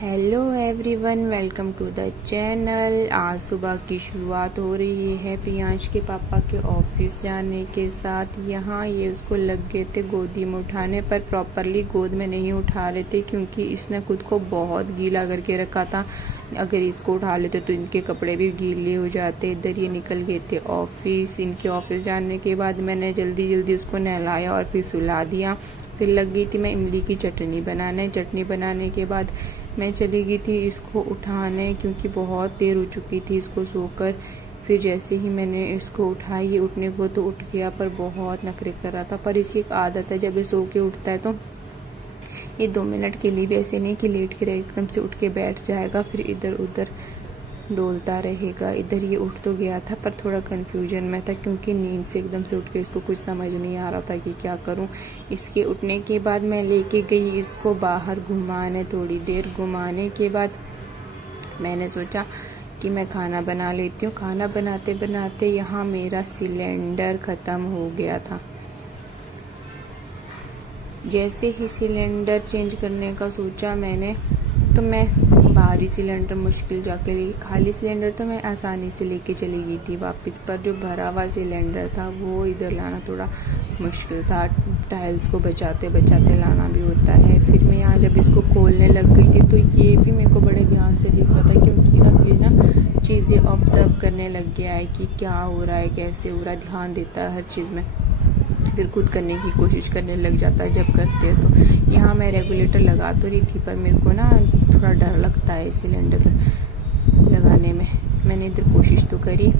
Hello everyone, welcome to the channel. आज सुबह की शुरुआत हो रही है प्रियांश के पापा के ऑफिस जाने के साथ। यहाँ ये उसको लग गए थे गोदी में उठाने, पर प्रॉपरली गोद में नहीं उठा रहे थे क्योंकि इसने खुद को बहुत गीला करके रखा था। अगर इसको उठा लेते तो इनके कपड़े भी गीले हो जाते। इधर ये निकल गए थे ऑफिस। इनके ऑफिस जाने के बाद मैंने जल्दी जल्दी उसको नहलाया और फिर सुला दिया। फिर लग गई थी मैं इमली की चटनी बनाने। चटनी बनाने के बाद मैं चली गई थी इसको उठाने क्योंकि बहुत देर हो चुकी थी इसको सोकर। फिर जैसे ही मैंने इसको उठाई, ये उठने को तो उठ गया पर बहुत नखरे कर रहा था। पर इसकी एक आदत है, जब ये सो के उठता है तो ये 2 मिनट के लिए भी ऐसे नहीं कि लेट के एकदम से उठ के बैठ जाएगा, फिर इधर उधर डोलता रहेगा। इधर ये उठ तो गया था पर थोड़ा कंफ्यूजन में था क्योंकि नींद से एकदम से उठ के इसको कुछ समझ नहीं आ रहा था कि क्या करूं। इसके उठने के बाद मैं लेके गई इसको बाहर घुमाने। थोड़ी देर घुमाने के बाद मैंने सोचा कि मैं खाना बना लेती हूँ। खाना बनाते बनाते यहाँ मेरा सिलेंडर ख़त्म हो गया था। जैसे ही सिलेंडर चेंज करने का सोचा मैंने, तो मैं भारी सिलेंडर मुश्किल जाके लेके, खाली सिलेंडर तो मैं आसानी से लेके चली गई थी वापस, पर जो भरा हुआ सिलेंडर था वो इधर लाना थोड़ा मुश्किल था। टाइल्स को बचाते बचाते लाना भी होता है। फिर मैं यहाँ जब इसको खोलने लग गई थी तो ये भी मेरे को बड़े ध्यान से दिख रहा था क्योंकि अब ये ना चीज़ें ऑब्जर्व करने लग गया है कि क्या हो रहा है, कैसे हो रहा है, ध्यान देता है हर चीज़ में। फिर खुद करने की कोशिश करने लग जाता है जब करते हैं तो। यहाँ मैं रेगुलेटर लगा तो रही थी पर मेरे को ना थोड़ा डर लगता है सिलेंडर लगाने में। मैंने इधर कोशिश तो करी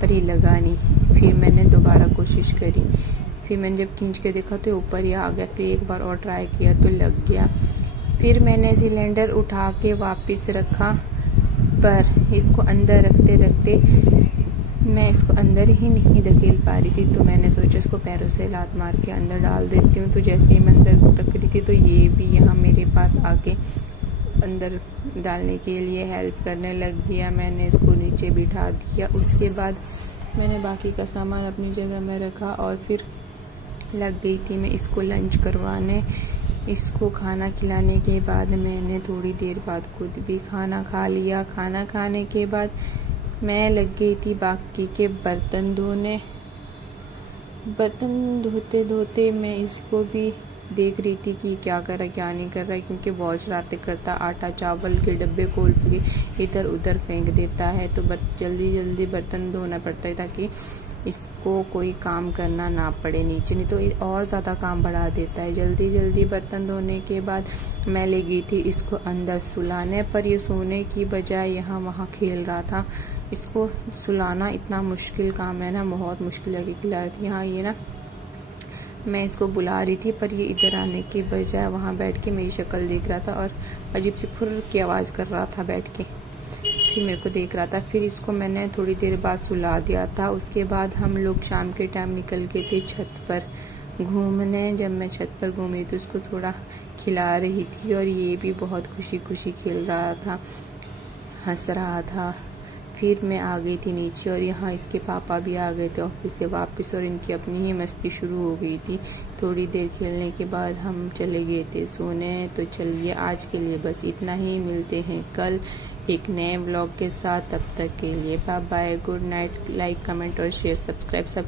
पर ये लगा नहीं। फिर मैंने दोबारा कोशिश करी। फिर मैंने जब खींच के देखा तो ऊपर ही आ गया। फिर एक बार और ट्राई किया तो लग गया। फिर मैंने सिलेंडर उठा के वापस रखा, पर इसको अंदर रखते रखते मैं इसको अंदर ही नहीं धकेल पा रही थी। तो मैंने सोचा इसको पैरों से लात मार के अंदर डाल देती हूँ। तो जैसे ही मैं अंदर टक रही थी तो ये भी यहाँ मेरे पास आके अंदर डालने के लिए हेल्प करने लग गया। मैंने इसको नीचे बिठा दिया। उसके बाद मैंने बाकी का सामान अपनी जगह में रखा और फिर लग गई थी मैं इसको लंच करवाने। इसको खाना खिलाने के बाद मैंने थोड़ी देर बाद खुद भी खाना खा लिया। खाना खाने के बाद मैं लग गई थी बाकी के बर्तन धोने। बर्तन धोते धोते मैं इसको भी देख रही थी कि क्या कर रहा है क्या नहीं कर रहा है, क्योंकि बहुत शरारतें करता। आटा चावल के डब्बे खोल के इधर उधर फेंक देता है। तो जल्दी जल्दी बर्तन धोना पड़ता है ताकि इसको कोई काम करना ना पड़े नीचे, नहीं तो और ज़्यादा काम बढ़ा देता है। जल्दी जल्दी बर्तन धोने के बाद मैं ले गई थी इसको अंदर सुलाने, पर ये सोने की बजाय यहाँ वहाँ खेल रहा था। इसको सुलाना इतना मुश्किल काम है ना, बहुत मुश्किल लगी खिला रही थी। यहाँ ये ना मैं इसको बुला रही थी पर ये इधर आने के बजाय वहाँ बैठ के मेरी शक्ल देख रहा था और अजीब सी फुर्र की आवाज़ कर रहा था बैठ के। फिर मेरे को देख रहा था। फिर इसको मैंने थोड़ी देर बाद सुला दिया था। उसके बाद हम लोग शाम के टाइम निकल गए थे छत पर घूमने। जब मैं छत पर घूम रही थी उसको थोड़ा खिला रही थी और ये भी बहुत खुशी खुशी खेल रहा था, हंस रहा था। फिर मैं आ गई थी नीचे और यहाँ इसके पापा भी आ गए थे ऑफिस से वापस और इनकी अपनी ही मस्ती शुरू हो गई थी। थोड़ी देर खेलने के बाद हम चले गए थे सोने। तो चलिए आज के लिए बस इतना ही। मिलते हैं कल एक नए व्लॉग के साथ। तब तक के लिए bye bye, good night. Like comment और शेयर सब्सक्राइब सब